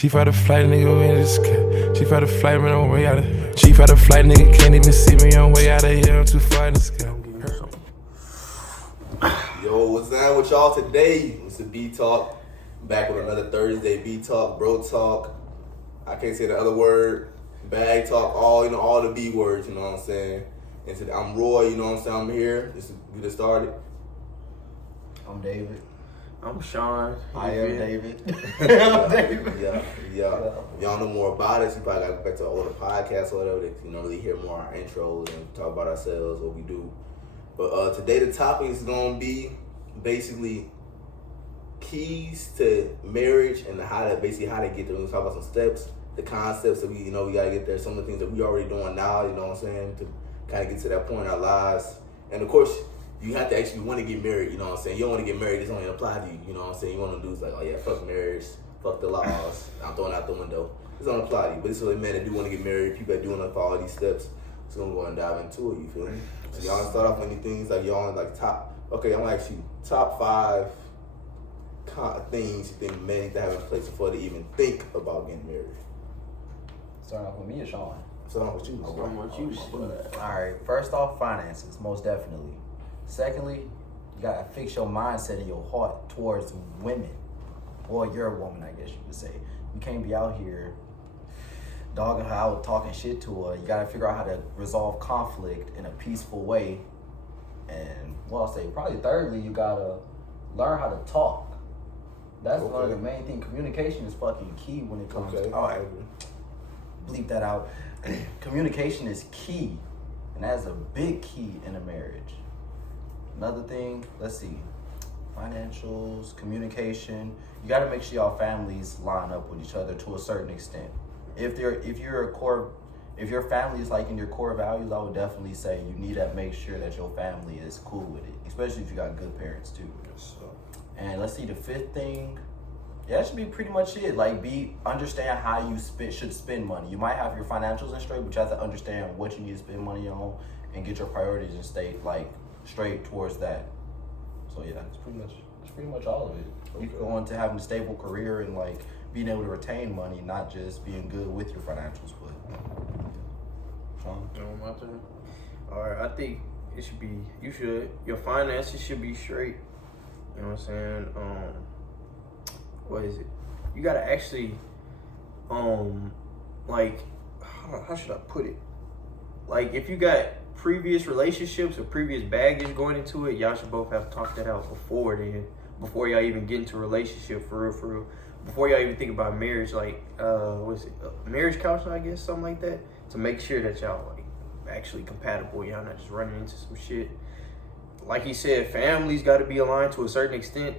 Chief out of flight, nigga, man, just Chief out of flight, man, I'm way out of. Chief out of flight, nigga, can't even see me, I'm way out of here, I'm too far in the sky. Yo, what's up with y'all today? It's the B Talk. Back with another Thursday B Talk, bro talk. I can't say the other word. Bag talk, all the B words, you know what I'm saying? And today, I'm Roy, you know what I'm saying? I'm here. We just started. I'm David. I'm Sean. I am David. I'm David. Yeah. If y'all know more about us, you probably got to go back to all the podcasts or whatever to really hear more of our intros and talk about ourselves, what we do. But today the topic is going to be basically keys to marriage and how to get there. We're going to talk about some steps, the concepts that we got to get there, some of the things that we already doing now, you know what I'm saying, to kind of get to that point in our lives. And of course, you have to actually want to get married, you know what I'm saying? You don't want to get married, this only apply to you, you know what I'm saying? You want to do is like, oh yeah, fuck marriage, fuck the laws, I'm throwing out the window. This don't apply to you, but this is what men that do want to get married, people that do want to follow these steps. So I'm going to dive into it, you feel me? So y'all start off with any things like y'all like top, okay, I'm going to ask you top 5 things you think men need to have in place before they even think about getting married. Starting off with me or Sean? Starting off with you. Alright, first off, finances, most definitely. Secondly, you gotta fix your mindset and your heart towards women. Or you're a woman, I guess you could say. You can't be out here dogging her out, talking shit to her. You gotta figure out how to resolve conflict in a peaceful way. And, well, I'll say probably thirdly, you gotta learn how to talk. That's one of the main things. Communication is fucking key when it comes to... Alright, bleep that out. Communication is key. And that's a big key in a marriage. Another thing, let's see, financials, communication. You got to make sure y'all families line up with each other to a certain extent. If your family is like in your core values, I would definitely say you need to make sure that your family is cool with it, especially if you got good parents too. And let's see, the fifth thing, that should be pretty much it. Like, understand how you should spend money. You might have your financials in straight, but you have to understand what you need to spend money on and get your priorities and stay straight towards that. So yeah, that's pretty much all of it. Okay. You can go on to having a stable career and being able to retain money, not just being good with your financials. But Sean? My turn. Alright, I think your finances should be straight. You know what I'm saying? What is it? You gotta actually how should I put it? Like, if you got previous relationships or previous baggage going into it, y'all should both have talked that out before y'all even get into a relationship for real. Before y'all even think about marriage, marriage counseling, I guess, something like that, to make sure that y'all actually compatible. Y'all not just running into some shit. Like he said, families got to be aligned to a certain extent,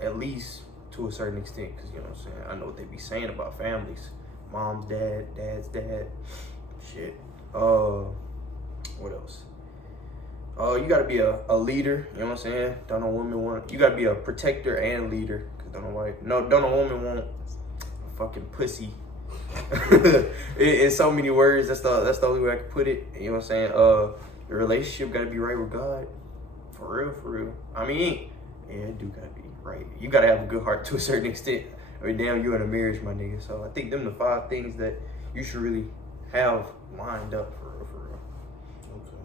at least to a certain extent, because you know what I'm saying, I know what they be saying about families. Mom's dad, dad's dad, shit. What else? You gotta be a leader, you know what I'm saying? You gotta be a protector and leader, because don't a woman want a fucking pussy. in so many words, that's the only way I can put it, you know what I'm saying? The relationship gotta be right with God, for real. I mean, yeah, it do gotta be right. You gotta have a good heart to a certain extent. I mean, damn, you in a marriage, my nigga. So I think them the 5 things that you should really have lined up for real. Okay.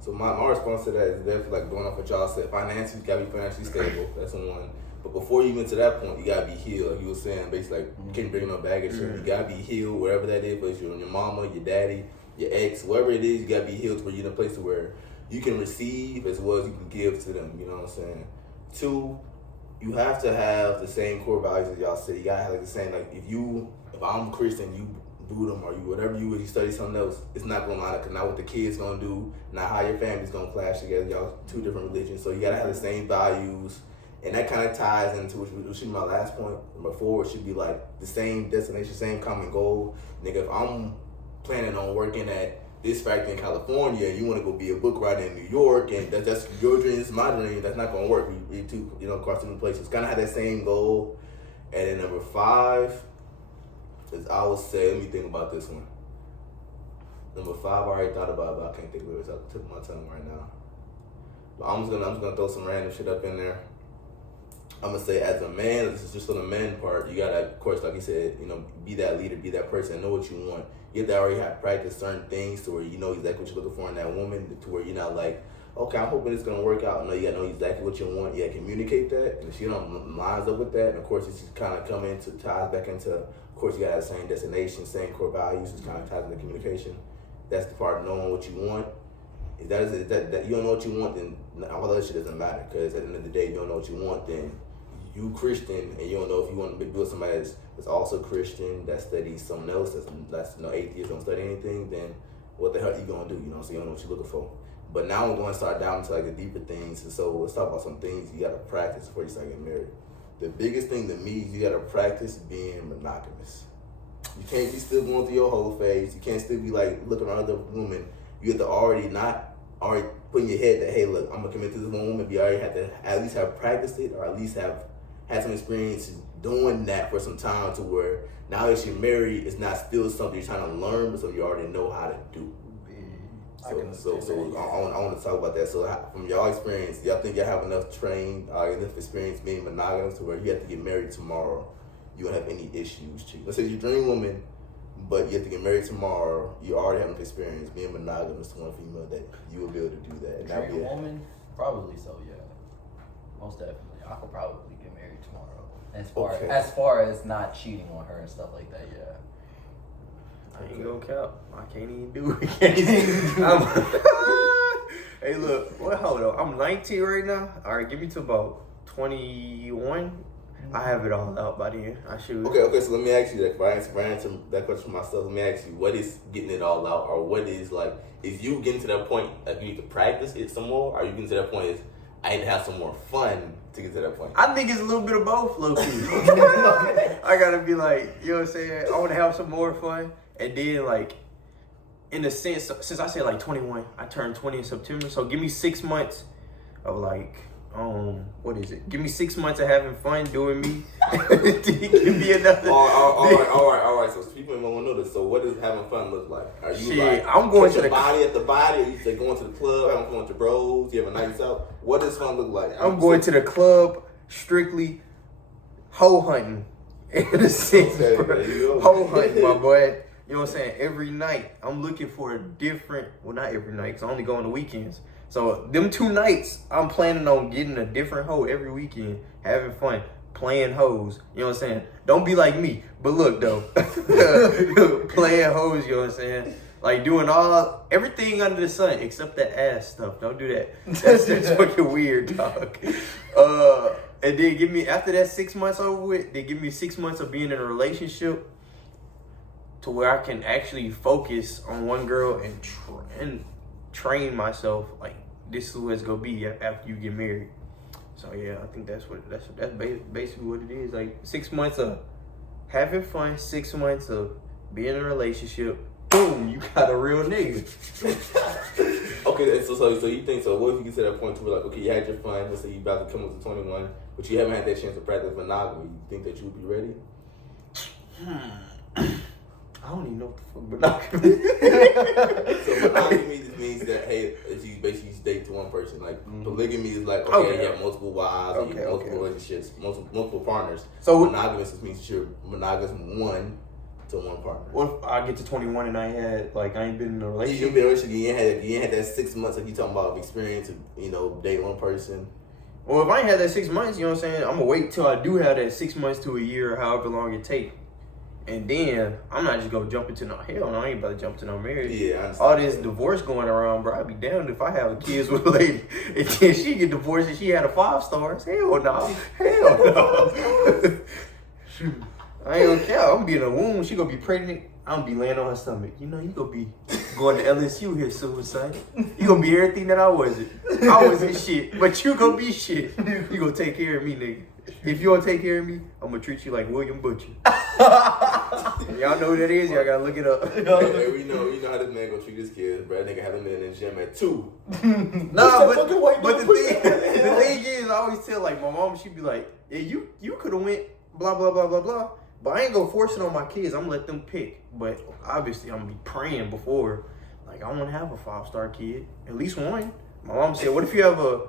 So my response to that is definitely going off what y'all said. Finances, you gotta be financially stable. That's one. But before you get to that point, you gotta be healed. Like you were saying, basically, you can't bring no baggage. You gotta be healed wherever that is. Whether you're your mama, your daddy, your ex, whatever it is, you gotta be healed where you're in a place where you can receive as well as you can give to them. You know what I'm saying? 2, you have to have the same core values as y'all said. You gotta have the same, if I'm Christian, you Buddhism, or you whatever you study something else, it's not gonna line up, because not what the kids gonna do, not how your family's gonna clash together. Y'all 2 different religions, so you gotta have the same values, and that kind of ties into which should be my last point. Number 4, it should be the same destination, same common goal. Nigga, if I'm planning on working at this factory in California, and you want to go be a book writer in New York, and that's your dream, it's my dream, that's not gonna work. We 2, across different places. Kind of have that same goal. And then number 5. I would say, let me think about this one. Number 5, I already thought about it, but I can't think of it. It's at the tip of my tongue right now. But I'm just gonna throw some random shit up in there. I'm gonna say as a man, this is just on the man part, you gotta, of course, like you said, be that leader, be that person, know what you want. You have to already have practiced certain things to where you know exactly what you're looking for in that woman, to where you're not like, okay, I'm hoping it's gonna work out. No, you gotta know exactly what you want. You gotta communicate that, and if she don't lines up with that, and of course, it's just kind of ties back into, of course, you gotta have the same destination, same core values, which kind of ties into communication. That's the part of knowing what you want. If that you don't know what you want, then all that shit doesn't matter. Because at the end of the day, you don't know what you want, then you Christian, and you don't know if you want to be with somebody that's also Christian, that studies something else, that's no atheist, don't study anything, then what the hell are you gonna do? So you don't know what you're looking for. But now we're going to start down into like the deeper things, and so let's talk about some things you gotta practice before you start getting married. The biggest thing to me is you gotta practice being monogamous. You can't be still going through your whole phase. You can't still be like looking at other women. You have to already put in your head that, hey, look, I'm gonna commit to this one woman. You already have to at least have practiced it, or at least have had some experience doing that for some time, to where now that you're married, it's not still something you're trying to learn, but something you already know how to do. So I want to talk about that. So from y'all experience, y'all think y'all have enough experience being monogamous to where you have to get married tomorrow, you won't have any issues cheating? Let's say you're a dream woman, but you have to get married tomorrow, you already have enough experience being monogamous to one female that you will be able to do that. Dream woman? Probably so, yeah. Most definitely. I could probably get married tomorrow. As far as not cheating on her and stuff like that, yeah. I ain't gonna cap. I can't even do it. Hey, look. Hold on. I'm 19 right now. All right, give me to about 21. I have it all out by then. I should. Okay. So let me ask you that. If I answer that question for myself, let me ask you: what is getting it all out, or what is like? Is you getting to that point like you need to practice it some more, or are you getting to that point is I need to have some more fun to get to that point? I think it's a little bit of both, low key. I gotta be like, you know what I'm saying? I want to have some more fun. And then, like, in a sense, since I said, like, 21, I turned 20 in September. So give me 6 months of, like, what is it? Give me 6 months of having fun doing me. Give me another. All right. So people might want to know this. So what does having fun look like? Are you I'm going to the body at the body? Are you say going to the club? I'm going to bros. You have a night out. What does fun look like? I'm going to the club, strictly hoe hunting. In a sense, hoe hunting, my boy. You know what I'm saying? Every night, I'm looking for a different, well, not every night, because I only go on the weekends. So, them 2 nights, I'm planning on getting a different hoe every weekend, having fun, playing hoes. You know what I'm saying? Don't be like me. But look, though, playing hoes, you know what I'm saying? Like, doing everything under the sun, except that ass stuff. Don't do that. That's just fucking weird, dog. And then give me, after that 6 months over with, then give me 6 months of being in a relationship, to where I can actually focus on one girl and train myself. Like, this is what it's gonna be after you get married. So yeah, I think that's basically what it is. Like 6 months of having fun, 6 months of being in a relationship. Boom, you got a real nigga. Okay, so you think so? What if you get to that point to where like, okay, you had your fun. Let's say you about to come up to 21, but you haven't had that chance to practice monogamy. You think that you would be ready? I don't even know what the fuck monogamy is. So monogamy just means that, hey, if you basically date to one person. Like polygamy is like, okay, you have multiple wives, you have multiple relationships, multiple partners. So monogamous just means that you're monogamous one to one partner. What if I get to 21 and I ain't been in a relationship? You've been in a relationship, you ain't had that 6 months like you talking about of experience of, dating one person. Well, if I ain't had that 6 months, you know what I'm saying, I'm gonna wait till I do have that 6 months to a year or however long it takes. And then I'm not just gonna jump into no hell. No, I ain't about to jump to no marriage. Yeah, I understand. All this divorce going around, bro. I'd be damned if I have kids with a lady and then she get divorced and she had a 5 stars. Hell no. Hell no. Shoot. I ain't gonna care. I'm gonna be in a womb. She gonna be pregnant. I'm gonna be laying on her stomach. You gonna be going to LSU here, suicide. You gonna be everything that I wasn't. I wasn't shit, but you gonna be shit. You gonna take care of me, nigga. If you don't take care of me, I'm gonna treat you like William Butcher. Y'all know who that is? Y'all gotta look it up. Hey, we know how this man gonna treat his kids, bro. That nigga have him in the gym at 2. Nah, but the thing is, I always tell like my mom, she be like, yeah, you could have went blah blah blah blah blah. But I ain't gonna force it on my kids. I'm gonna let them pick. But obviously, I'm gonna be praying before. Like, I wanna have a 5-star kid. At least one. My mom said, what if you have a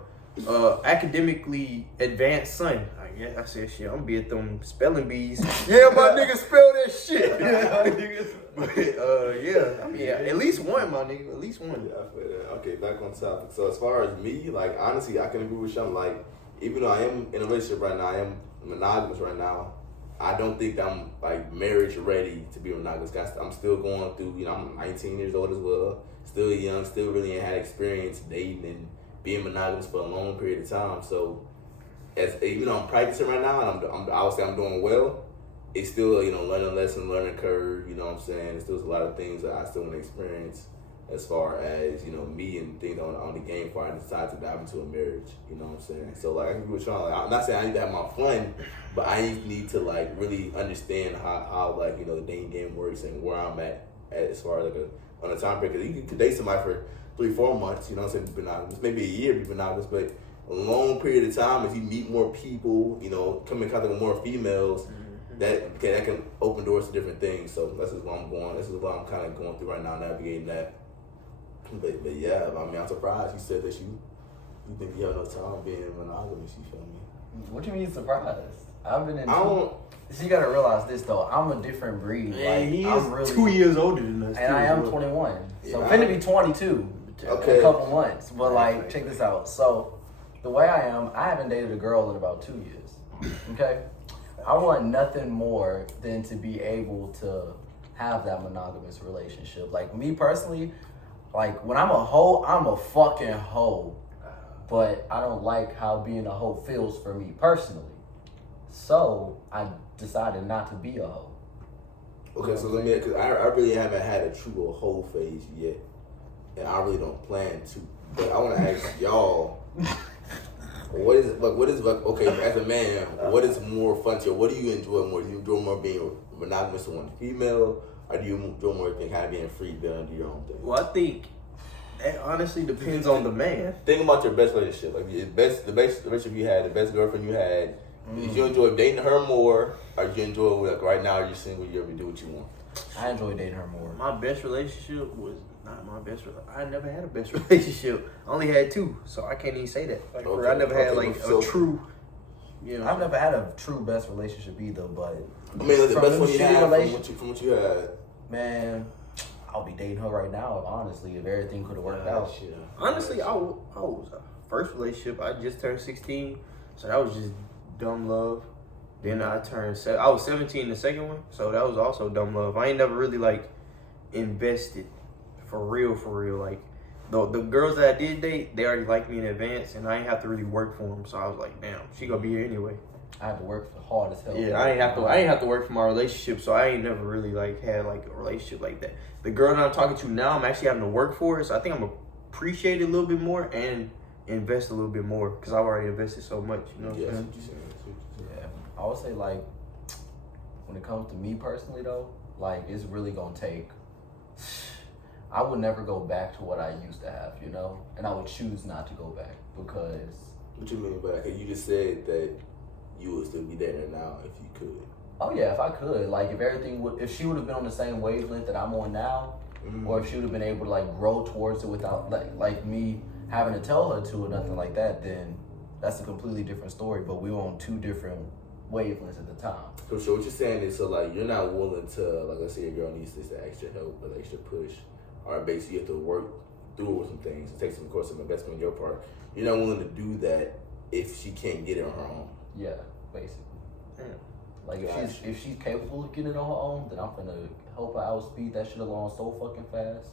academically advanced son. I said, shit, I'm gonna be at them spelling bees. Yeah, my nigga spell that shit. But, yeah, I mean, at least one, my nigga, at least one. Yeah, I feel that. Okay, back on topic. So as far as me, like, honestly, I can agree with Sean. Like, even though I am in a relationship right now, I am monogamous right now, I don't think I'm, like, marriage ready to be monogamous. I'm still going through, you know, I'm 19 years old as well. Still young, still really ain't had experience dating and being monogamous for a long period of time. So, even though I'm practicing right now, and I would say I'm doing well, it's still, you know, learning curve, you know what I'm saying? There's still a lot of things that I still want to experience as far as, you know, me and things on the game before I decide to dive into a marriage, you know what I'm saying? So, like, I agree with Sean. Like, I'm not saying I need to have my fun, but I need to, like, really understand how like, you know, the dating game works and where I'm at as far as, like, on a time period. Because you can date somebody for 3-4 months, you know what I'm saying, be monogamous, maybe a year be monogamous, but a long period of time, if you meet more people, you know, come in contact with more females, that can open doors to different things. So this is where I'm going. This is what I'm kind of going through right now, navigating that. But yeah, I mean, I'm surprised you said that you think you have no time being monogamous. You feel me? What do you mean surprised? I've been in. I don't. So you gotta realize this though. I'm a different breed. Man, he I'm is really 2 years older than us. and I am 21. So Yeah, finna be 22 Okay. in a couple months. But like, check this out. So the way I am, I haven't dated a girl in about 2 years. Okay, I want nothing more than to be able to have that monogamous relationship. Like me personally, like when I'm a hoe, I'm a fucking hoe. But I don't like how being a hoe feels for me personally. So I decided not to be a hoe. Okay, so let me, because I really haven't had a true whole phase yet, and I really don't plan to. But I want to ask y'all, what is okay, as a man, what is more fun to you? What do you enjoy more? Do you enjoy more being monogamous to one female, or do you enjoy more kind of being free, being do your own thing? Well, I think that honestly depends on the man. Think about your best relationship, like the best relationship you had, the best girlfriend you had. Did you enjoy dating her more, or did you enjoy, like, right now you're single, you ever do what you want? I enjoy dating her more. My best relationship was not my best. I never had a best relationship. I only had 2, so I can't even say that. Like, Okay, I never had like so a true. You know, I've never had a true best relationship either, but I mean, the from best one you shitty had relation- from what you had. man, I'll be dating her right now. Honestly, if everything could have worked out. honestly, I was first relationship. I just turned 16, so that was just dumb love. Then I turned. I was 17 the second one, so that was also dumb love. I ain't never really like invested for real. Like the girls that I did date, they already liked me in advance, and I ain't have to really work for them. So I was like, damn, she gonna be here anyway. I had to work hard as hell. Yeah, I ain't have to work for my relationship, so I ain't never really like had like a relationship like that. The girl that I'm talking to now, I'm actually having to work for it, so I think I'm gonna appreciate it a little bit more and invest a little bit more because I've already invested so much. You know what I'm saying? Yeah, I would say like when it comes to me personally though, like it's really gonna take. I would never go back to what I used to have, you know, and I would choose not to go back because. What you mean by that? 'Cause you just said that you would still be dating her now if you could. Oh yeah, if I could, like if she would have been on the same wavelength that I'm on now, or if she would have been able to like grow towards it without like me having to tell her to or nothing like that, then that's a completely different story. But we were on 2 different wavelengths at the time. So what you're saying is, so like you're not willing to, like, let's say a girl needs this extra help, an extra push, or basically you have to work through with some things, it takes some, of course, some investment on your part. You're not willing to do that if she can't get it on her own. Yeah, basically. Yeah. Like if she's capable of getting it on her own, then I'm gonna help her outspeed that shit along so fucking fast.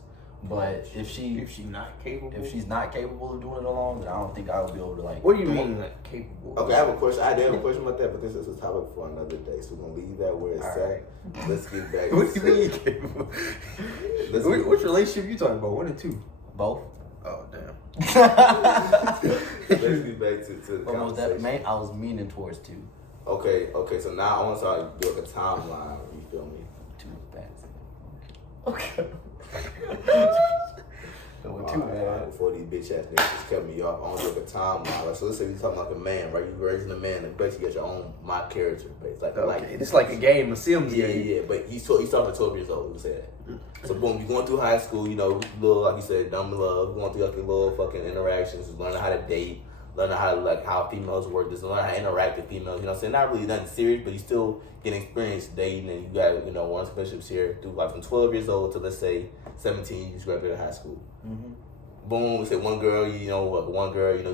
But if she's not capable of doing it alone, then I don't think I would be able to like. What do you mean like capable? Okay, I have a question. I did have a question about that, but this is a topic for another day, so we're gonna leave that where it's at. Let's get back. What do you mean capable? Which relationship you talking about? 1 and 2? Both. Oh damn. Let's get back to the conversation. I was meaning towards 2. Okay. So now I want to start doing a timeline. You feel me? 2 bad. Okay. Before these bitch ass niggas just cut me off, I want to do a timeline. Like, so let's say you're talking like a man, right? You're raising a man, and basically you got your own character base. It's like a game, a Sims game. Yeah. But he's talking at 12 years old. We say that. So boom, you're going through high school. You know, little, like you said, dumb love. Going through like your little fucking interactions, learning how to date, learning how to like how females work, just learn how to interact with females. You know what I'm saying? Not really nothing serious, but you still getting experience dating, and you got one relationships here through like from 12 years old to let's say 17, you just graduated high school. Mm-hmm. Boom, we said one girl, you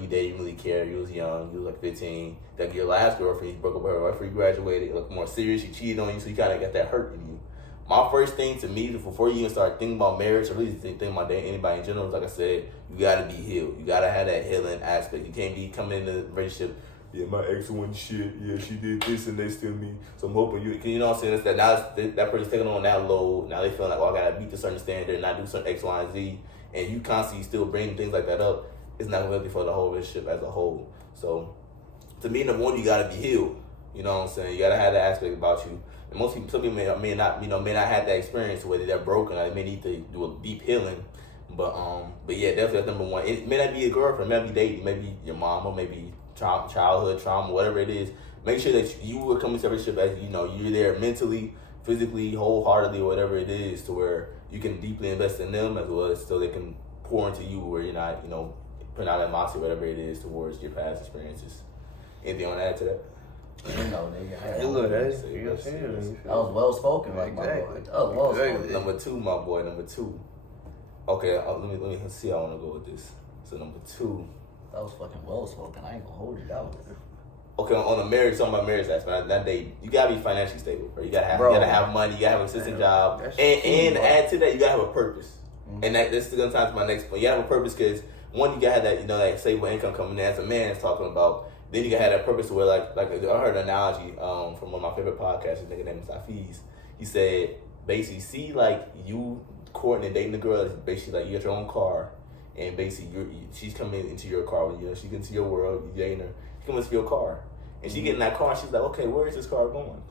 dated, you really cared, you was young, you was like 15. Like your last girlfriend, you broke up with her after you graduated, you looked more serious, she cheated on you, so you kind of got that hurt in you. My first thing to me, before you even start thinking about marriage or really thinking about dating anybody in general, is like I said, you gotta be healed. You gotta have that healing aspect. You can't be coming into a relationship, yeah, my ex wasn't shit, yeah, she did this and they still me, so I'm hoping you know what I'm saying? It's that now that person's taking on that load, now they feeling like, I gotta meet this certain standard and not do certain X, Y, and Z. And you constantly still bringing things like that up, it's not really for the whole relationship as a whole. So, to me, number one, you gotta be healed. You know what I'm saying? You gotta have that aspect about you. And most people, some people may not have that experience whether they're broken or they may need to do a deep healing. But yeah, definitely that's number one. It may not be a girlfriend, it may be dating, maybe your mama, maybe childhood trauma, whatever it is. Make sure that you will come into a relationship as you're there mentally, physically, wholeheartedly, or whatever it is, to where you can deeply invest in them as well as so they can pour into you where you're not, putting out animosity, whatever it is, towards your past experiences. Anything on that to that? Nigga. Look, that's, you know what I'm saying? That was well spoken, like my boy. That was well spoken. Number two, my boy. Number two. Okay, let me see how I want to go with this. So number two. That was fucking well spoken. I ain't gonna hold you. That was. Okay, on the marriage, talking about marriage aspect, that day you gotta be financially stable, bro. You gotta have money, you gotta have a consistent job, and add to that, you gotta have a purpose. Mm-hmm. And this is gonna tie to my next point. You gotta have a purpose because one, you gotta have that, that stable income coming in as a man is talking about. Then you gotta have that purpose to where like I heard an analogy from one of my favorite podcasts, a nigga named Hafiz. He said basically, see like you courting and dating the girl is basically like you got your own car, and basically she's coming into your car. She gets into your world, you dating her. She comes into your car. And she get in that car and she's like, okay, where is this car going?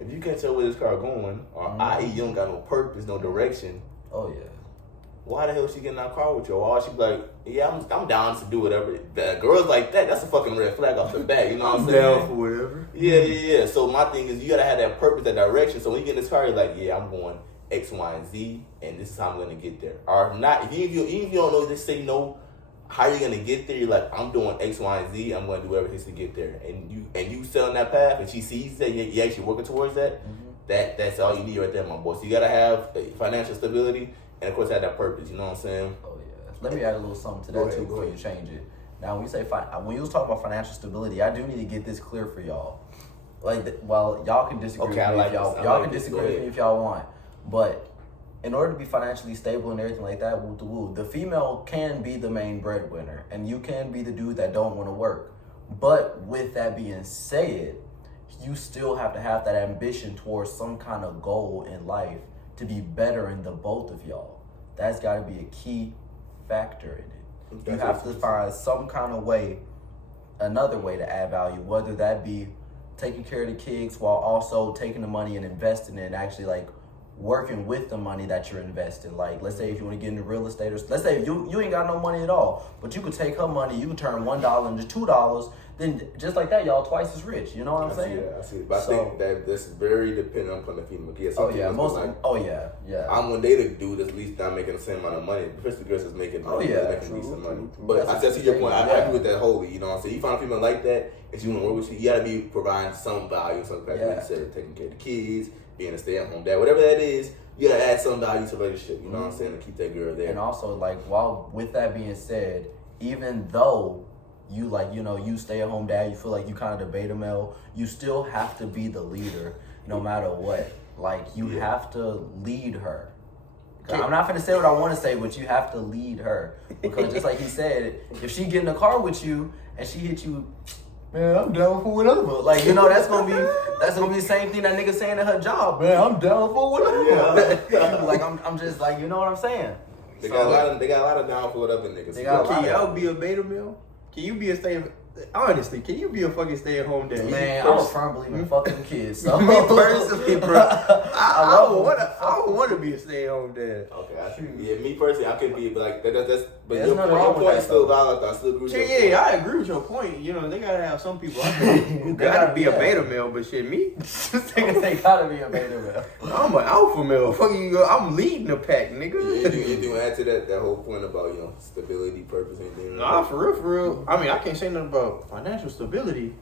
If you can't tell where this car going, or i.e. you don't got no purpose, no direction. Oh yeah. Why the hell she get in that car with you? Or she be like, yeah, I'm down to do whatever. Girls like that's a fucking red flag off the bat. You know what I'm saying? Down for whatever. Yeah. So my thing is you gotta have that purpose, that direction. So when you get in this car, you're like, yeah, I'm going X, Y, and Z, and this is how I'm gonna get there. Or not, even if you don't know, just say no. How are you gonna get there? You're like, I'm doing X, Y, and Z. I'm gonna do whatever it takes to get there. And you set on that path, and she sees that you actually working towards that. Mm-hmm. That's all you need right there, my boy. So you gotta have financial stability, and of course have that purpose. You know what I'm saying? Oh yeah. Let me add a little something to that too before you change it. Now, when you say when you was talking about financial stability, I do need to get this clear for y'all. Like, well, y'all can disagree with me if y'all can disagree with me if y'all want, but. In order to be financially stable and everything like that, the female can be the main breadwinner, and you can be the dude that don't want to work. But with that being said, you still have to have that ambition towards some kind of goal in life to be better in the both of y'all. That's got to be a key factor in it. You have to find some kind of way, another way to add value, whether that be taking care of the kids while also taking the money and investing it and actually like working with the money that you're investing. Like, let's say if you want to get into real estate, or let's say you ain't got no money at all, but you could take her money, you could turn $1 into $2, then just like that, y'all twice as rich. You know what I'm saying? I see it. But I think that this is very dependent upon the female. Yeah, I'm gonna date a dude that's at least not making the same amount of money, especially girls that's making decent money. But I see your point. I agree with that wholly. You know what I'm saying? You find a female like that, and she want to work with you, you gotta be providing some value, some fact. Like you said, taking care of the kids, being a stay-at-home dad, whatever that is, you gotta add some value to the relationship. You know what I'm saying? To keep that girl there. And also, like, with that being said, even though you you stay at home dad, you feel like you kind of the beta male, you still have to be the leader no matter what. Like, you have to lead her. I'm not gonna say what I want to say, but you have to lead her. Because just like he said, if she get in the car with you and she hit you, man, I'm down for whatever. Like, that's gonna be the same thing that nigga saying at her job. Man, I'm down for whatever. Yeah. Like, I'm just like, you know what I'm saying? They got a lot of down for whatever niggas. Can y'all be a beta male? Can you be a stay Honestly, can you be a fucking stay-at-home dad? Man, I'm a firm believer in fucking kids. So. Me personally, bro, I love would want to be a stay-at-home dad. Okay, I see. Yeah, me personally, I could be, but like that's. But Yeah, your there's nothing wrong your with point that, is still though. valid. I still agree with your point. Yeah, I agree with your point. You know, they gotta have some people out there who gotta be a beta male, but shit, me, they gotta be a beta male. I'm an alpha male. Fuck you, I'm leading the pack, nigga. Anything to add to that whole point about stability, purpose, anything? Nah, for real. I mean, I can't say nothing about financial stability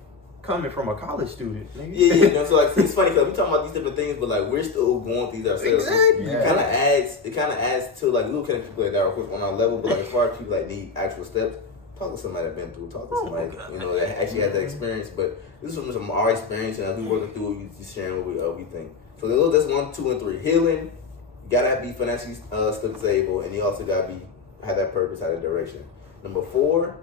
coming from a college student, nigga. Yeah. So like, it's funny because we talking about these different things, but like we're still going through these ourselves. Exactly. It kind of adds to like, we look at people like that, of course, on our level, but like as far as people like need actual steps, talk to somebody that been through, talk to somebody that actually has that experience. But this is some our experience, and we working through it, we just sharing what we think. So that's 1, 2, and 3. Healing, you gotta be financially stable, and you also gotta have that purpose, have that direction. Number 4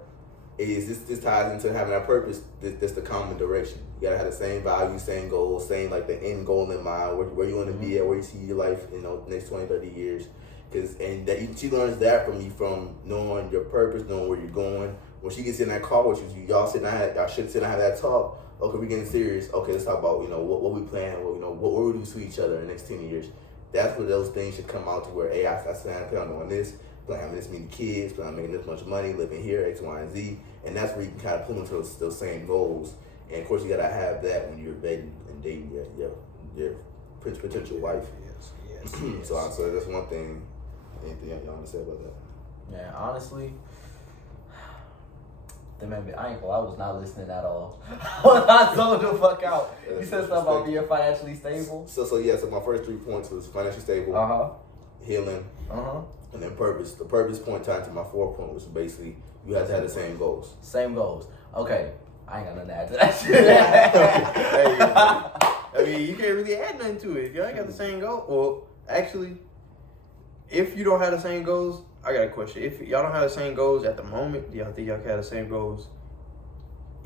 is this ties into having that purpose. That's the common direction. You gotta have the same values, same goals, same like the end goal in mind, where you want to be at, where you see your life, next 20, 30 years. She learns that from you, from knowing your purpose, knowing where you're going. When she gets in that car with you, y'all should sit down and have that talk. Okay, we're getting serious. Okay, let's talk about what we plan. What we do to each other in the next 10 years. That's where those things should come out to where, hey, I plan on doing this, plan on having this many kids, plan on making this much money, living here, X, Y, and Z. And that's where you can kind of put them to those same goals. And of course, you gotta have that when you're dating your potential wife. Yes. So that's one thing. Anything y'all want to say about that? Man, honestly, I ain't gonna lie, I was not listening at all. I zoned the fuck out. You said something about being financially stable. So my first 3 points was financially stable, healing, and then purpose. The purpose point tied to my 4th point, which is basically you have to have the same goals. Same goals. Okay, I ain't got nothing to add to that shit. I mean, you can't really add nothing to it if y'all ain't got the same goal. Well, actually, if you don't have the same goals, I got a question. If y'all don't have the same goals at the moment, do y'all think y'all can have the same goals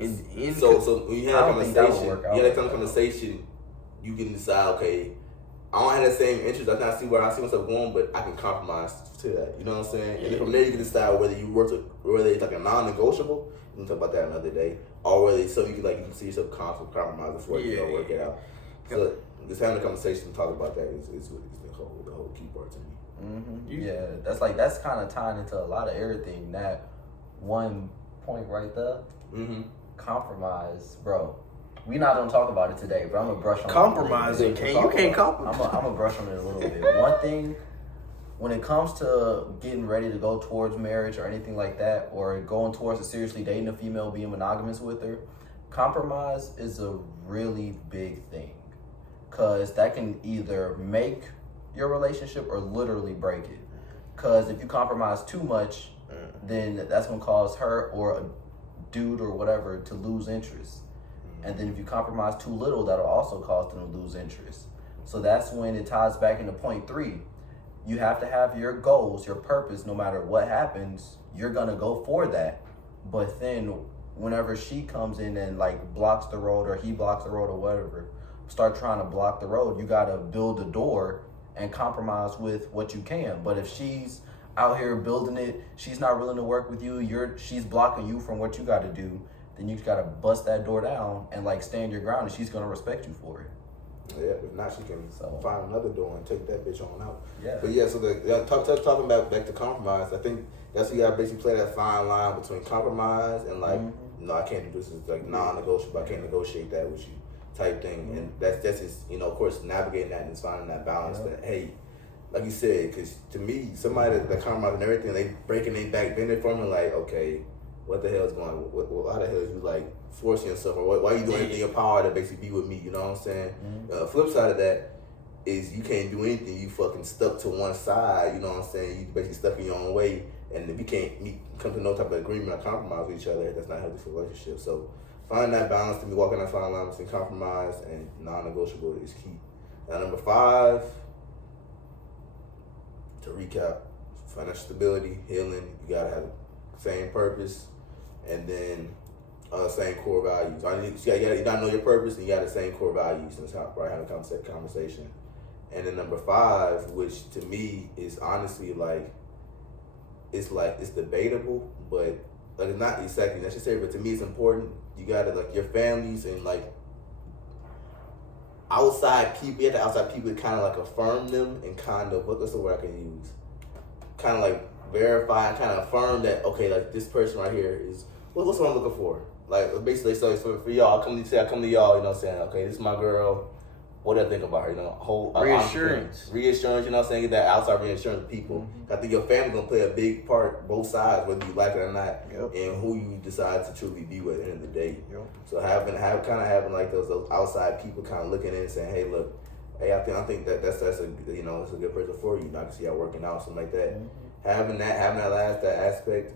in So when you have that work conversation, you can decide, okay, I don't have the same interest. I see where I see myself going, but I can compromise to that. You know what I'm saying? And then from there, you can decide whether it's like a non-negotiable. We can talk about that another day, or whether it's something you can see yourself compromise before you work it out. So just having a conversation and talk about that is the whole key part to me. Mm-hmm. Yeah, that's kind of tying into a lot of everything. That one point right there, compromise, bro. We not gonna talk about it today, but I'm gonna brush on compromising. You can't compromise. I'm gonna brush on it a little bit. One thing, when it comes to getting ready to go towards marriage or anything like that, or going towards seriously dating a female, being monogamous with her, compromise is a really big thing, cause that can either make your relationship or literally break it. Cause if you compromise too much, then that's gonna cause her or a dude or whatever to lose interest. And then if you compromise too little, that'll also cause them to lose interest. So that's when it ties back into point 3. You have to have your goals, your purpose, no matter what happens, you're gonna go for that. But then whenever she comes in and like blocks the road, or he blocks the road or whatever, start trying to block the road, you gotta build a door and compromise with what you can. But if she's out here building it, she's not willing to work with you, she's blocking you from what you gotta do, then you gotta bust that door down and like stand your ground, and she's gonna respect you for it. Yeah, if not, she can find another door and take that bitch on out. Yeah. But yeah, so talking about back to compromise, I think that's where you gotta basically play that fine line between compromise and like, I can't do this, is like non-negotiable, I can't negotiate that with you type thing. And that's just, of course, navigating that and just finding that balance that, hey, like you said, because to me, somebody that compromise and everything, they breaking their back bending for me, like, okay, what the hell is going on? How the hell is you like forcing yourself, or why are you doing anything in your power to basically be with me? You know what I'm saying? Flip side of that is you can't do anything. You fucking stuck to one side. You know what I'm saying? You basically stuck in your own way, and if you can't come to no type of agreement or compromise with each other, that's not healthy for a relationship. So find that balance, to me, walking that fine line between compromise and non-negotiable is key. Now, number 5, to recap, financial stability, healing. You gotta have the same purpose. And then same core values. You gotta know your purpose, and you got the same core values. And that's right, have a conversation. And then number 5, which to me is honestly it's debatable, but like it's not exactly necessary, but to me it's important. You gotta like your families and like outside people. You have to outside people kind of like affirm them and kind of what's the word I can use? Kind of like verify and kind of affirm that okay, like this person right here is what's what I'm looking for. Like basically, so for y'all, I come to y'all. You know what I'm saying? Okay, this is my girl. What do I think about her? You know, whole reassurance. Reassurance, you know what I'm saying? Get that outside reassurance of people. Mm-hmm. I think your family gonna play a big part, both sides, whether you like it or not, Yep. and who you decide to truly be with at the end of the day. Yep. So having like those outside people kind of looking in and saying, hey, look, hey, I think that's a you know it's a good person for you. I can see y'all working out, something like that. Mm-hmm. Having that aspect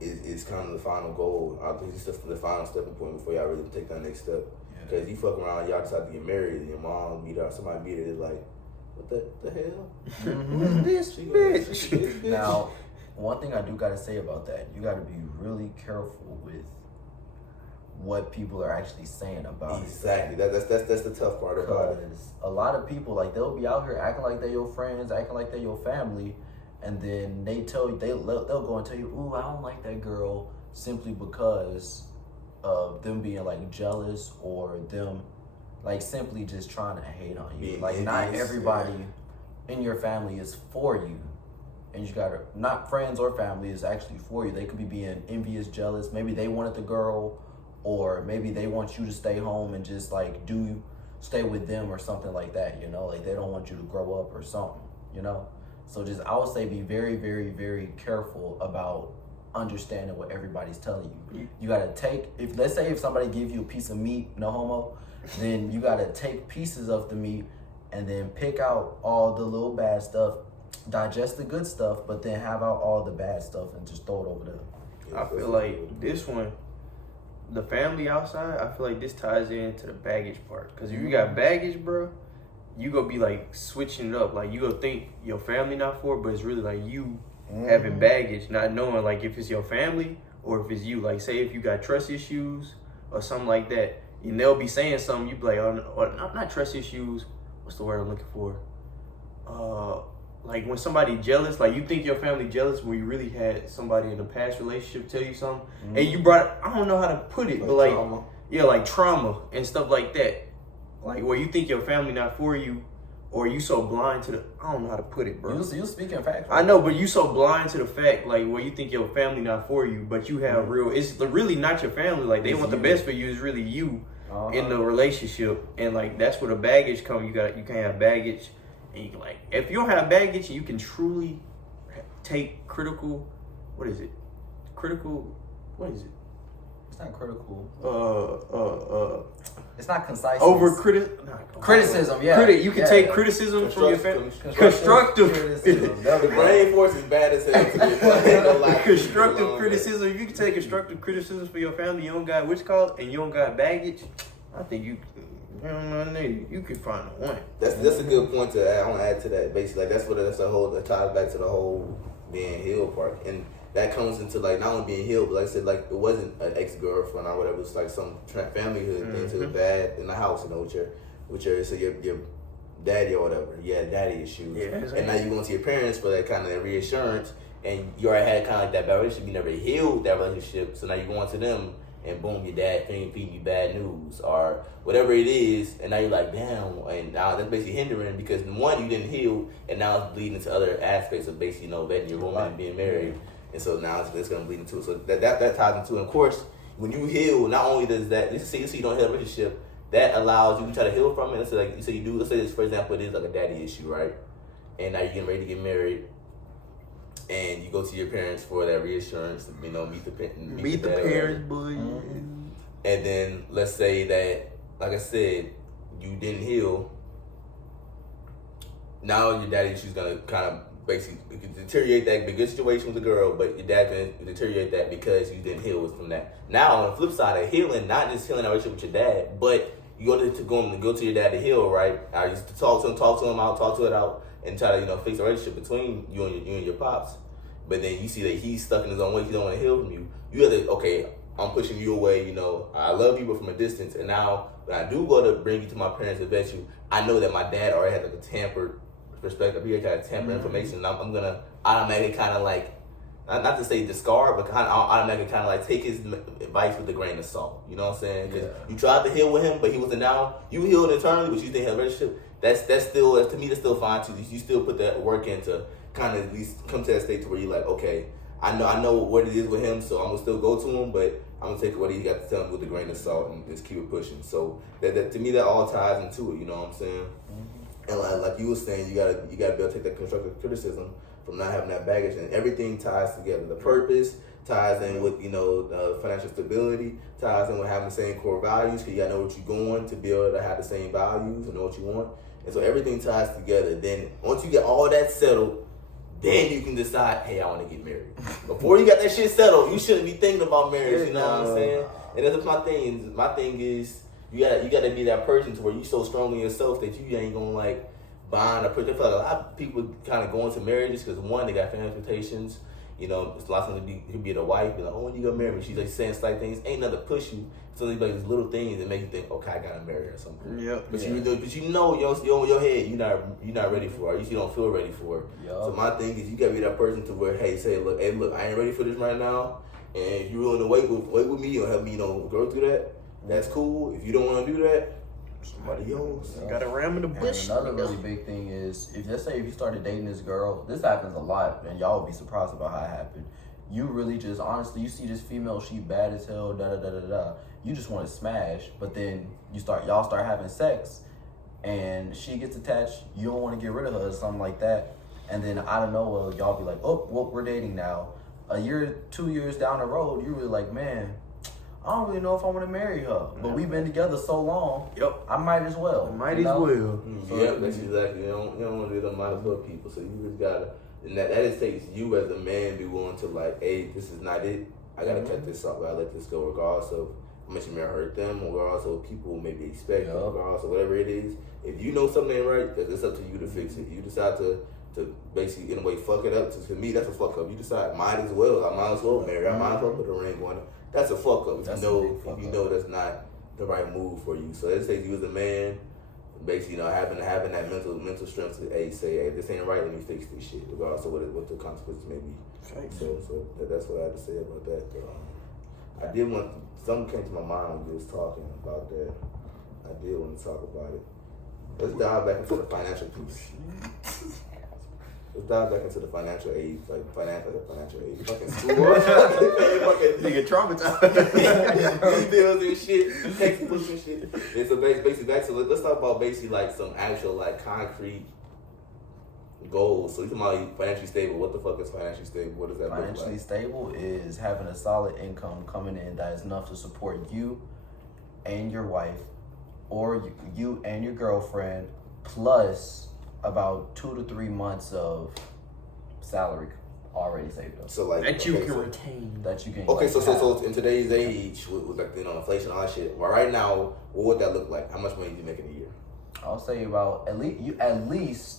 is kind of the final goal. I think it's just the final stepping point before y'all really take that next step. Because you fuck around, y'all decide to get married, and your mom meet her, somebody meet her, it's like, what the hell? Mm-hmm. This bitch. Now, one thing I do gotta say about that, you gotta be really careful with what people are actually saying about exactly. it. That's the tough part about it. Because a lot of people, like, they'll be out here acting like they're your friends, acting like they're your family, and then they tell you, they'll go and tell you, ooh, I don't like that girl, simply because of them being like jealous or them like simply just trying to hate on you. Being like not envious, everybody in your family is for you, and you gotta, not friends or family is actually for you. They could be being envious, jealous. Maybe they wanted the girl, or maybe they want you to stay home and just like stay with them or something like that, you know, like they don't want you to grow up or something, you know. So just, I would say, be very, very, very careful about understanding what everybody's telling you. You gotta take, let's say if somebody gives you a piece of meat, no homo, then you gotta take pieces of the meat and then pick out all the little bad stuff, digest the good stuff, but then have out all the bad stuff and just throw it over there. I feel like this one, the family outside, I feel like this ties into the baggage part. Because if you got baggage, bro, you gonna be like switching it up. Like you gonna think your family not for it, but it's really like you having baggage, not knowing like if it's your family or if it's you. Like say if you got trust issues or something like that, and they'll be saying something, you be like, oh, or not trust issues. What's the word I'm looking for? Like when somebody jealous, like you think your family jealous when you really had somebody in a past relationship tell you something, and you brought, I don't know how to put it, but like trauma. Yeah, like trauma and stuff like that. Like where you think your family not for you, or you so blind to the, I don't know how to put it, bro. You speaking facts. I know, but you so blind to the fact, like where you think your family not for you, but you have real, it's really not your family. Like they want the best for you. It's really you in the relationship, and like that's where the baggage come. You can't have baggage, and you can like, if you don't have baggage, you can truly take critical. What is it? It's not critical. It's not concise. Criticism, yeah. You can take criticism from your family. Constructive criticism. The brain force is bad as hell. Constructive criticism. If you can take constructive criticism for your family, you don't got and you don't got baggage, I think you can find a one. That's a good point to add. I want to add to that. Basically, like that ties back to the whole being healed part, and that comes into like not only being healed, but like I said, like it wasn't an ex-girlfriend or whatever. It's like some familyhood thing to the dad in the house, you know, with your daddy or whatever. You had daddy issues, and now you going to your parents for that kind of reassurance, and you already had kind of like that bad relationship. You never healed that relationship, so now you're going to them, and boom, your dad feeding you bad news or whatever it is, and now you're like, damn, and now that's basically hindering because one, you didn't heal, and now it's bleeding into other aspects of basically, vetting your woman and being married. And so now it's going to bleed into it. So that ties into it. And of course, when you heal, not only does that, let's say you don't heal a relationship, that allows you to try to heal from it. Let's say let's say this, for example, it is like a daddy issue, right? And now you're getting ready to get married, and you go to your parents for that reassurance, meet the parents, boy. And then let's say that, like I said, you didn't heal. Now your daddy issue's going to kind of basically deteriorate that big good situation with the girl, but your dad can deteriorate that because you didn't heal from that. Now on the flip side of healing, not just healing a relationship with your dad, but you go to your dad to heal, right? I used to talk to him out, talk to it out, and try to fix the relationship between you and your pops. But then you see that he's stuck in his own way. He don't want to heal from you. You have to, okay, I'm pushing you away. I love you, but from a distance. And now when I do go to bring you to my parents to vet you, I know that my dad already had like a tampered perspective. He had tampered information, and I'm gonna automatically kind of like not to say discard, but kind of automatically kind of like take his advice with a grain of salt. You know what I'm saying? Because you tried to heal with him, but he wasn't down. You healed internally, but you didn't have a relationship. That's still, to me, that's still fine too. You still put that work in to kind of at least come to that state to where you're like, okay, I know what it is with him, so I'm gonna still go to him, but I'm gonna take what he got to tell me with a grain of salt and just keep it pushing. So that to me, that all ties into it. You know what I'm saying? And like you were saying, you gotta be able to take that constructive criticism from not having that baggage, and everything ties together. The purpose ties in with financial stability, ties in with having the same core values, because you gotta know what you're going to be able to have the same values and know what you want. And so everything ties together. Then once you get all that settled, then you can decide, hey, I want to get married. Before you got that shit settled, you shouldn't be thinking about marriage. You know what I'm saying? And that's my thing. My thing is you gotta be that person to where you so strong in yourself that you ain't gonna like bond or put. I feel like a lot of people kind of go into marriages because one, they got family expectations. You know, it's a lot of times you be the wife, be like, oh, when you gonna marry me? She's like saying slight things, ain't nothing to push you. So they like these little things that make you think, okay, I gotta marry her or something. Yep. But you know your head, you're not ready for her. You don't feel ready for her. Yep. So my thing is you gotta be that person to where, hey, look, I ain't ready for this right now. And if you're willing to wait with me or help me, go through that, that's cool. If you don't want to do that, somebody else. You gotta ram in the bush. And another really big thing is, if you started dating this girl, this happens a lot, and y'all would be surprised about how it happened. You really just, honestly, you see this female, she bad as hell, da-da-da-da-da. You just want to smash, but then y'all start having sex, and she gets attached, you don't want to get rid of her or something like that. And then out of nowhere, y'all be like, oh, well, we're dating now. A year, 2 years down the road, you're really like, man, I don't really know if I want to marry her. But we've been together so long, I might as well. So, that's exactly. You don't want to be the might as well people. So you just gotta, and that it takes you as a man be willing to like, hey, this is not it. I gotta cut this off. I gotta let this go, regardless of how much you may hurt them, regardless of what people maybe expect, regardless of whatever it is. If you know something ain't right, it's up to you to fix it. You decide to basically in a way fuck it up. To me, that's a fuck up. You decide, might as well marry. I might as well put a ring on it. That's a fuck up. If you know that's not the right move for you. So it takes you as a man, basically, having that mental strength to say, hey, this ain't right. Let me fix this shit, regardless of what the consequences may be. So that's what I had to say about that. I did want something came to my mind when you was talking about that. I did want to talk about it. Let's dive back into the financial piece. Let's dive back into the financial aid, financial aid. Fucking school. Nigga traumatized. Bills and shit, textbooks and shit. And so basically back to, let's talk about basically like some actual like concrete goals. So you talking about financially stable. What the fuck is financially stable? What does that look like? Financially stable is having a solid income coming in that is enough to support you and your wife, or you and your girlfriend, plus about 2 to 3 months of salary already saved up. So like that you can retain. That you can. Okay, so in today's age, with like inflation, all that shit. Well, right now, what would that look like? How much money do you make in a year? I'll say about at least.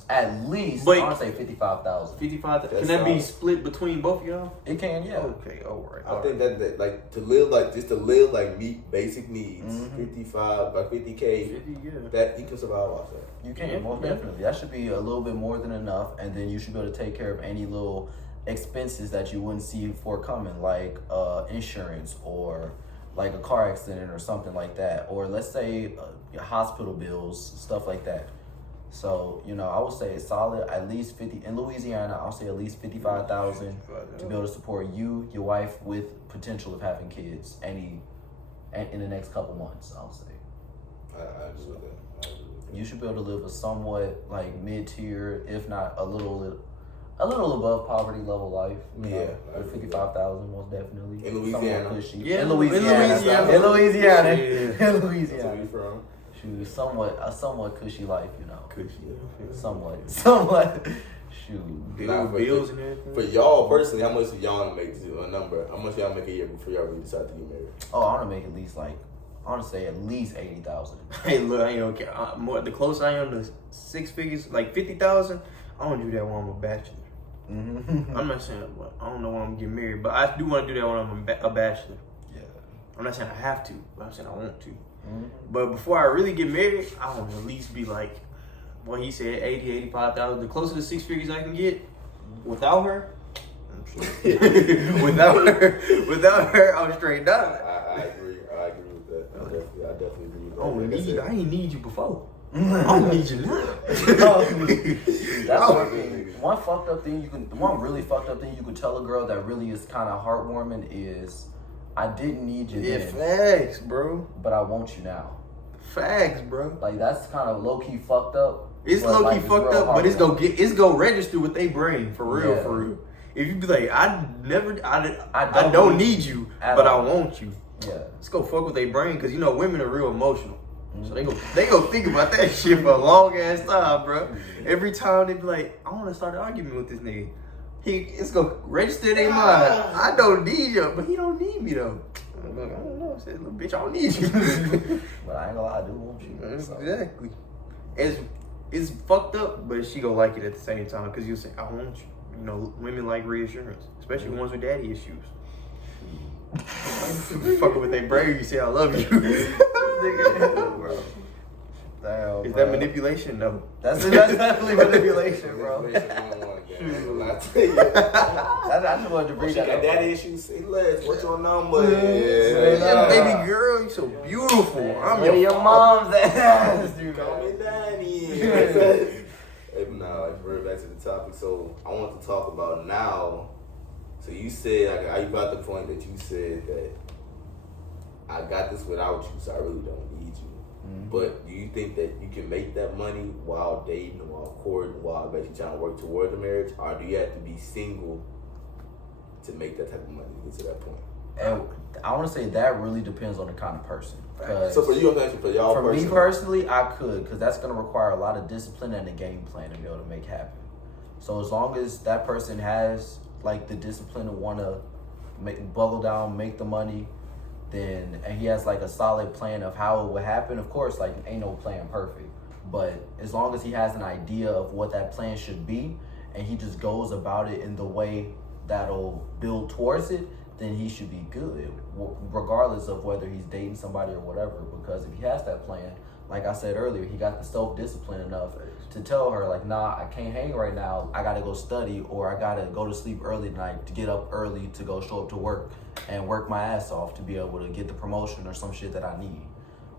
Wait. I want to say 55,000. 55,000. Can that be split between both of y'all? It can, yeah. Okay, all right. I think that like to live like meet basic needs, 55 by 50K. 50, yeah. That you can survive off that. You can, most definitely. That should be a little bit more than enough, and then you should be able to take care of any little expenses that you wouldn't see forthcoming, like insurance or like a car accident or something like that, or let's say your hospital bills, stuff like that. So I would say it's solid, at least 50 in Louisiana. I'll say at least 55,000 to be able to support you, your wife, with potential of having kids in the next couple months. I'll say. I agree with that. You should be able to live a somewhat like mid-tier, if not a little above poverty level life. Yeah, with 55,000, most definitely. In Louisiana. Somewhat cushy. Yeah, in Louisiana. Yeah. In Louisiana. That's where Louisiana. you from? Shoot, somewhat cushy life, Cushy. Somewhat. Shoot. Bills and everything. For y'all personally, how much do y'all make a number? How much y'all make a year before y'all really decide to get married? Oh, I want to make at least I want to say at least 80,000. Hey, look, I ain't okay. The closer I am to 6 figures, like 50,000, I want to do that when I'm a bachelor. Mm-hmm. I'm not saying, I don't know when I'm getting married, but I do want to do that when I'm a bachelor. Yeah. I'm not saying I have to, but I'm saying I want to. Mm-hmm. But before I really get married, I want to at least be like, what he said, 80, 85,000. The closer to 6 figures I can get without her, without her, I'm straight down. I agree with that. I definitely agree with that. I ain't need you before. I don't need you now. That's one fucked up thing one really fucked up thing you could tell a girl that really is kind of heartwarming is, I didn't need you then, facts, bro. but I want you now. Facts, bro. Like, that's kind of low key fucked up. It's but, low like, key fucked real up, but heartwarming. it's gonna register with their brain for real, Yeah. for real. If you be like, I don't don't need you, at but all. I want you. Yeah. Let's go fuck with their brain, because you know women are real emotional. So they go think about that shit for a long ass time, bro. Every time they be like, I want to start an argument with this nigga. It's gonna register in their mind. I don't need you, but he don't need me though. I'm like, I don't know. I said, little bitch, I don't need you. But I ain't gonna lie, I do want you. So. Exactly. It's fucked up, but she gonna like it at the same time, because you'll say, I want you. You know, women like reassurance, especially ones with daddy issues. Fucking with their brain, you say I love you. Bro. Damn, Is bro. that manipulation? No. That's definitely manipulation, bro. I tell you. I just wanted to bring She that got up. daddy issues. Say less. What's your number? Yeah, baby girl, you so beautiful. I'm Where your mom's ass, dude. Call me daddy. Hey, nah, like, we're back to the topic. So I want to talk about now. So you said, like, you brought the point that you said that I got this without you, so I really don't need you. Mm-hmm. But do you think that you can make that money while dating, while courting, while basically trying to work toward the marriage, or do you have to be single to make that type of money to get to that point? And I want to say that really depends on the kind of person. So for you, I'm asking for y'all. For me personally, I could, because that's going to require a lot of discipline and a game plan to be able to make happen. So as long as that person has like the discipline to want to buckle down, make the money, then, and he has like a solid plan of how it would happen. Of course, like, ain't no plan perfect, but as long as he has an idea of what that plan should be, and he just goes about it in the way that'll build towards it, then he should be good, regardless of whether he's dating somebody or whatever. Because if he has that plan, like I said earlier, he got the self-discipline enough to tell her, like, nah, I can't hang right now. I got to go study, or I got to go to sleep early tonight to get up early to go show up to work and work my ass off to be able to get the promotion or some shit that I need,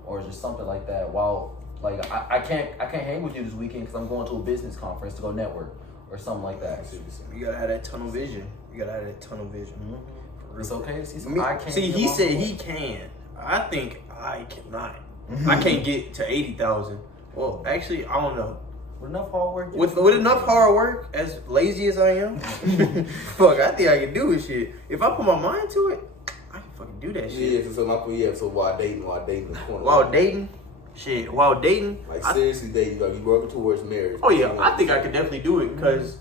or just something like that. While, like, I can't hang with you this weekend because I'm going to a business conference to go network or something like that. You gotta have that tunnel vision. Mm-hmm. It's okay to see some eye candy. See, he said he can. I think I cannot. I can't get to 80,000. Well, actually, I don't know. With enough hard work. With enough hard work, as lazy as I am, fuck, I think I can do this shit. If I put my mind to it, I can fucking do that shit. Yeah, so while dating, While dating, like seriously dating, like you working towards marriage. Oh yeah, I think I could definitely do it, because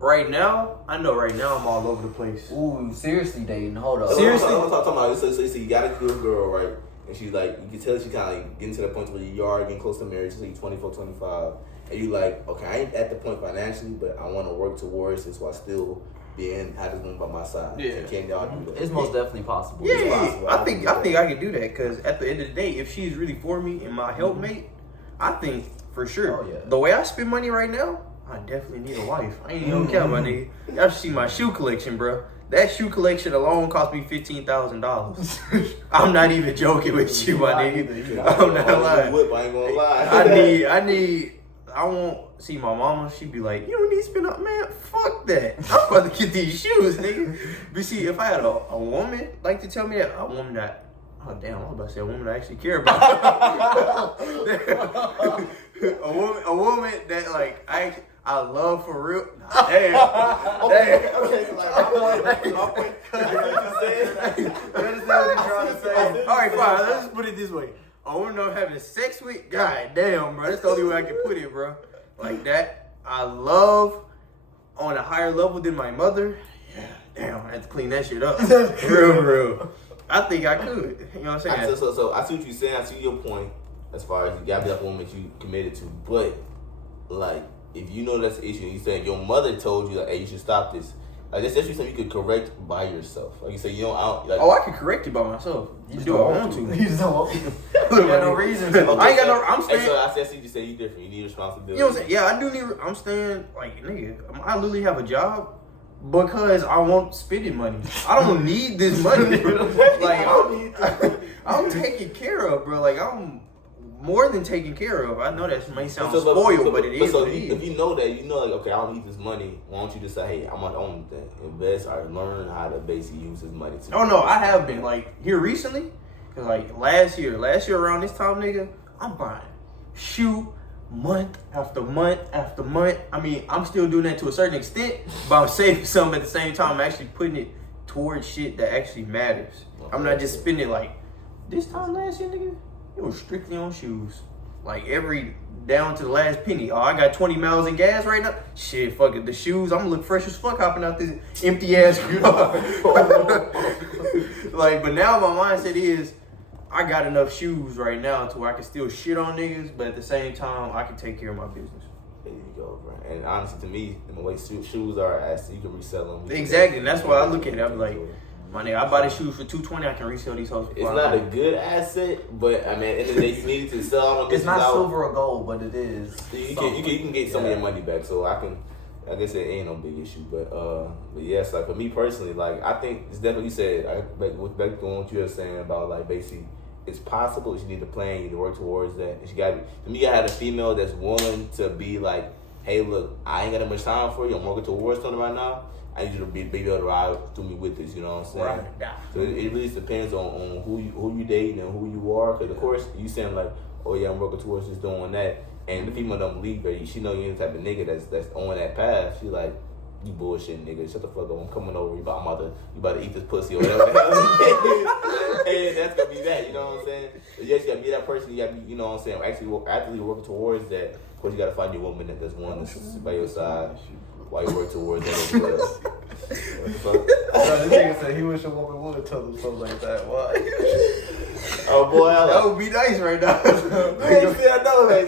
right now I'm all over the place. Ooh, seriously dating. Hold up. Seriously? I'm talking about this. So you got a good girl, right? And she's like, you can tell she kind of like getting to the point where you are getting close to marriage. So you're 24, 25. And you like, okay, I ain't at the point financially, but I want to work towards this while still have this woman by my side. Yeah. And can y'all do that? It's most definitely possible. Yeah, It's possible. I think I could do that, because at the end of the day, if she's really for me and my helpmate, I think for sure. Oh, yeah. The way I spend money right now, I definitely need a wife. I ain't even care, my nigga. Y'all should see my shoe collection, bro. That shoe collection alone cost me $15,000. I'm not even joking with you, my nigga. I'm not lying. Whip, I ain't gonna lie. I won't see my mama. She be like, you don't need to spend up, man. Fuck that. I'm about to get these shoes, nigga. But see, if I had a woman like to tell me that, a woman that, oh damn, I was about to say a woman I actually care about. a woman that like I love for real. Nah, damn. Okay. So like, my point. You understand what you're trying to say? All right, fine. Let's just put it this way. A woman I'm having sex with, god damn, bro. That's the only way I can put it, bro. Like that. I love on a higher level than my mother. Yeah, damn. I had to clean that shit up. real. I think I could. You know what I'm saying? So I see what you're saying. I see your point as far as you gotta be that woman that you committed to. But like, if you know that's the issue, and you saying your mother told you like, hey, you should stop this. Like that's actually something you could correct by yourself. Like you say, you don't like. Oh, I can correct it by myself. You do what I want to. You just don't want to. You got no reason to. Okay, I ain't got no. I'm staying. So I see you say you different. You need responsibility. You know what I'm saying? Yeah, I do need. I'm staying like nigga. I literally have a job Because I want spending money. I don't need this money. Like I'm taken care of, bro. Like I'm more than taken care of. I know that may sound spoiled, but it is. So if you know that, you know, like, okay, I don't need this money. Why don't you just say, hey, I'm on own thing, invest or learn how to basically use this money to. Oh no, I have been like here recently, cause like last year around this time, nigga, I'm buying shoe month after month after month. I mean, I'm still doing that to a certain extent, but I'm saving some at the same time. I'm actually putting it towards shit that actually matters. I'm not just spending like this time last year, nigga. It was strictly on shoes. Like every down to the last penny. Oh, I got 20 miles in gas right now. Shit, fuck it. The shoes, I'm gonna look fresh as fuck hopping out this empty ass car. Like, but now my mindset is I got enough shoes right now to where I can still shit on niggas, but at the same time I can take care of my business. There you go, bro. And honestly, to me, in the way shoes are, you can resell them. Exactly, and that's why I look at it. I'm like, my nigga, I buy the shoes for $220. I can resell these hoes for $500. It's not a good asset, but I mean, at the end of the day, you need to sell them. It's not silver or gold, but it is. You can get some of your money back. So I guess it ain't no big issue. But yes, like for me personally, like I think it's definitely said. Back to what you were saying about like basically, it's possible. You need to plan. You need to work towards that. And you got to me. I had a female that's willing to be like, hey, look, I ain't got that much time for you. I'm working towards something right now. I need you to be able to ride through me with this, you know what I'm saying? Right. Yeah. So it really depends on who you dating and who you are. Because, of course, you saying like, oh, yeah, I'm working towards just doing that. And the female don't believe her. She know you ain't the type of nigga that's on that path. She like, you bullshit, nigga. Shut the fuck up. I'm coming over. You about to eat this pussy or whatever. And that's going to be that, you know what I'm saying? But yes, you got to be that person. You got to be, you know what I'm saying, actively working towards that. Of course, you got to find your woman that's one that's by your side. While you work towards that as well. This nigga said he wish a woman would tell him something like that. Why? Oh boy, that would be nice right now. Man, see, I know that.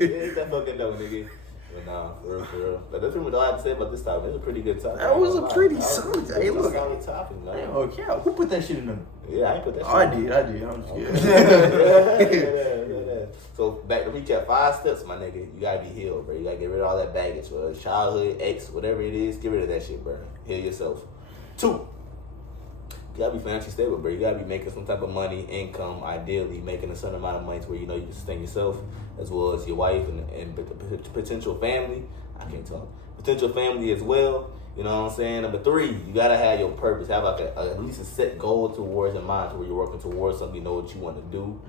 It's that fucking dope, nigga. But nah, for real. But that's pretty much all I have to say about this topic. It was a pretty good topic. That was a pretty solid. Hey, look, solid topic, man. Oh yeah, who put that shit in there? Yeah, I ain't put that shit. I did. I'm just kidding. So back to recap, 5 steps, my nigga. You gotta be healed, bro. You gotta get rid of all that baggage, whether it's childhood, ex, whatever it is. Get rid of that shit, bro. Heal yourself. 2, you gotta be financially stable, bro. You gotta be making some type of money, income, ideally making a certain amount of money to where you know you can sustain yourself as well as your wife and potential family. I can't talk. Potential family as well. You know what I'm saying? Number 3, you gotta have your purpose. Have like at least a set goal towards your mind, to where you're working towards something. You know what you want to do.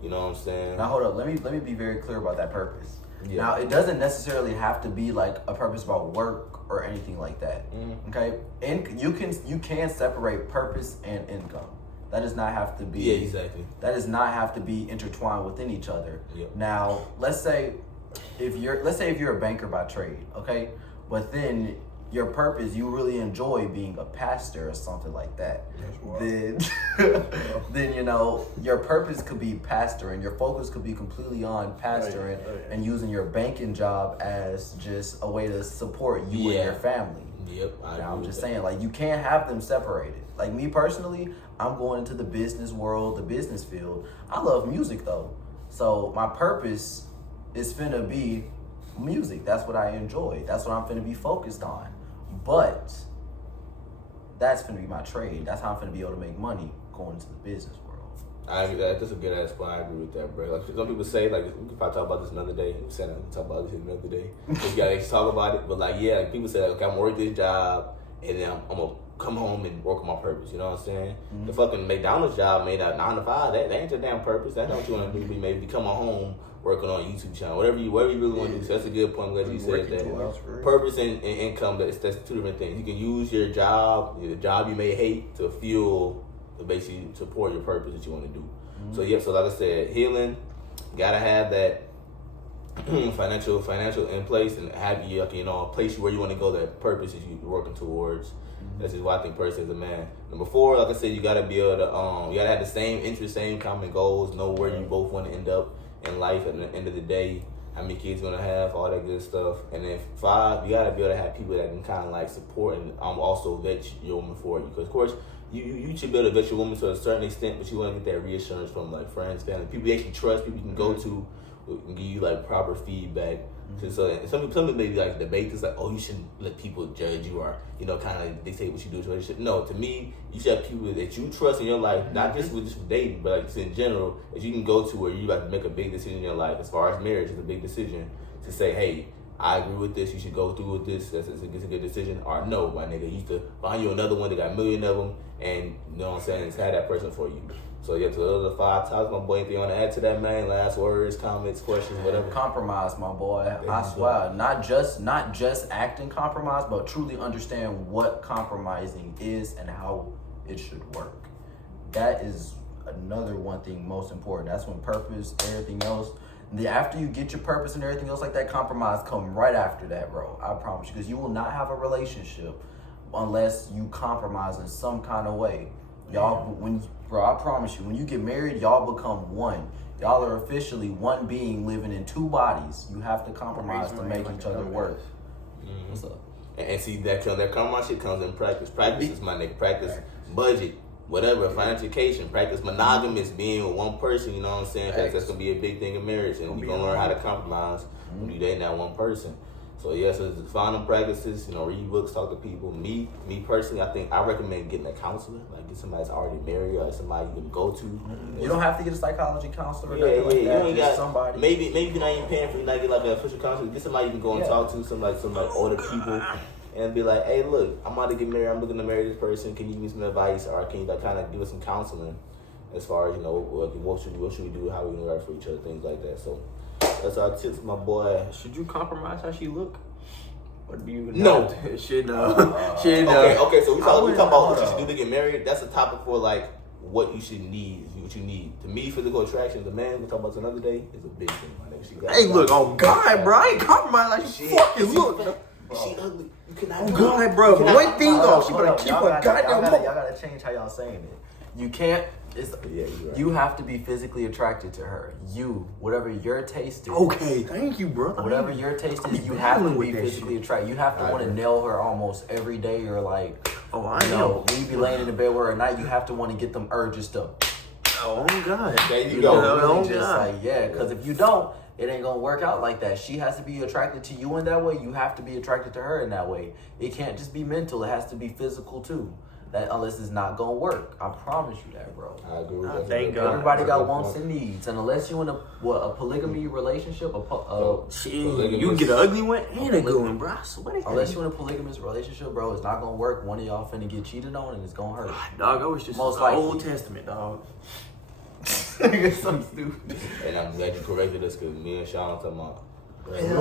You know what I'm saying? Now hold up. Let me be very clear about that purpose. Yeah. Now it doesn't necessarily have to be like a purpose about work or anything like that. Okay, and you can separate purpose and income. That does not have to be. Yeah, exactly. That does not have to be intertwined within each other. Yep. Now let's say if you're a banker by trade, okay, but then your purpose, you really enjoy being a pastor or something like that, then you know your purpose could be pastor and your focus could be completely on pastoring and using your banking job as just a way to support you and your family. Yep. Now I'm just saying, like, you can't have them separated. Like me personally, I'm going into the business world, the business field. I love music though, so my purpose is finna be music. That's what I enjoy. That's what I'm finna be focused on. But that's gonna be my trade. That's how I'm gonna be able to make money going into the business world. I agree. That's a good ass point. I agree with that, bro. Like some people say, like we can probably talk about this another day. We said we can talk about this another day. We gotta actually talk about it. But like, yeah, like people say, like, okay, I'm gonna work this job, and then I'm gonna come home and work on my purpose. You know what I'm saying? Mm-hmm. The fucking McDonald's job made out 9 to 5. That ain't your damn purpose. That's not what you want to do. Maybe come home working on a YouTube channel, whatever you really want to do. So that's a good point. I'm glad you said that. Purpose and income, that's 2 different things. You can use your job you may hate, to fuel, to basically support your purpose that you want to do. Mm-hmm. So yeah, so like I said, healing, gotta have that financial in place, and have you know, a place where you want to go, that purpose that you're working towards. Mm-hmm. That's just why I think person is a man. Number 4, like I said, you gotta be able to you gotta have the same interests, same common goals, know where you both want to end up in life at the end of the day, how many kids you're gonna have, all that good stuff. And then 5, you gotta be able to have people that can kind of like support and also vet your woman for you. Because of course, you should be able to vet your woman to a certain extent, but you want to get that reassurance from like friends, family, people you actually trust, people you can go to and give you like proper feedback. So some people maybe like debate this, like, oh, you shouldn't let people judge you or, you know, kind of dictate what you do in a relationship. No, to me, you should have people that you trust in your life, not just with dating, but like just in general, that you can go to where you about to make a big decision in your life. As far as marriage is a big decision, to say, hey, I agree with this, you should go through with this, it's a good decision. Or no, my nigga, you used to find you another one that got a million of them, and you know what I'm saying, it's had that person for you. So yeah, so those are the 5 topics, my boy. Anything you want to add to that, man? Last words, comments, questions, whatever. Compromise, my boy. I swear, not just acting compromise, but truly understand what compromising is and how it should work. That is another one thing most important. That's when purpose, everything else. After you get your purpose and everything else like that, compromise come right after that, bro. I promise you, because you will not have a relationship unless you compromise in some kind of way. Y'all, I promise you, when you get married, y'all become one. Y'all are officially one being living in 2 bodies. You have to compromise to make each other work. What's up? And see, that compromise shit comes in practice. Practice is my nigga. Practice budget, whatever, financial education. Practice monogamous, being with one person, you know what I'm saying? That's going to be a big thing in marriage. And you're going to learn how to compromise when you dating that one person. So yeah, so find them practices, you know, read books, talk to people. Me personally, I recommend getting a counselor, like get somebody that's already married or somebody you can go to. You don't have to get a psychology counselor or nothing like that. You ain't got somebody. Maybe you're not even paying for you, not get like an official counselor. Get somebody you can go and talk to, some older people, and be like, hey, look, I'm about to get married. I'm looking to marry this person. Can you give me some advice, or can you like kind of give us some counseling as far as, you know, what should we do, how we can work for each other, things like that. So that's our tips, my boy. Should you compromise how she look? Or do you no? Shit, no. Okay. So we talking about what you should do to get married. That's a topic for like what you should need, what you need. To me, physical attraction as a man, we'll talk about another day, is a big thing, my nigga. Hey, look, oh God, bro, I ain't compromise like she fucking look. She ugly. You cannot. Oh God, bro. One thing though, she better keep her goddamn. Y'all gotta change how y'all saying it. You can't. You have to be physically attracted to her. Whatever your taste is. Okay, thank you, bro. Whatever your taste is, you have to be physically attracted. You have to want to nail her almost every day. Or like, when you be laying in the bed with her at night, you have to want to get them urges to. Oh God, there you go. Because if you don't, it ain't gonna work out like that. She has to be attracted to you in that way. You have to be attracted to her in that way. It can't just be mental. It has to be physical too. That unless it's not gonna work, I promise you that, bro. I agree with that. Thank God. Everybody got wants and needs, and unless you in a polygamy relationship, you can get an ugly one and a good one, bro. Unless you in a polygamous relationship, bro, it's not gonna work. One of y'all finna get cheated on, and it's gonna hurt. Dog, I was just most likely. Old Testament, dog. It's so stupid. And I'm glad you corrected us, because me and Sean talking about.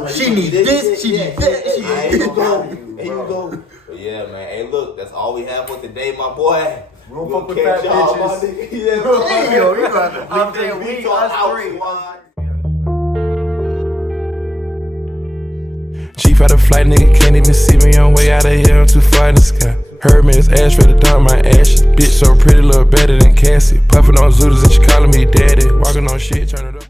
She need this, she need that. Here you go. But yeah, man. Hey, look, that's all we have for today, my boy. We don't fuck with fat bitches. Yeah, bro. Hey, yo, you got to I'm saying we us 3. Chief out of flight, nigga can't even see me on way out of here, I'm too far in the sky. Heard me, it's ash ready to dump my ashes. Bitch so pretty, look better than Cassie. Puffin' on Zooters and she calling me daddy. Walking on shit, turn it up.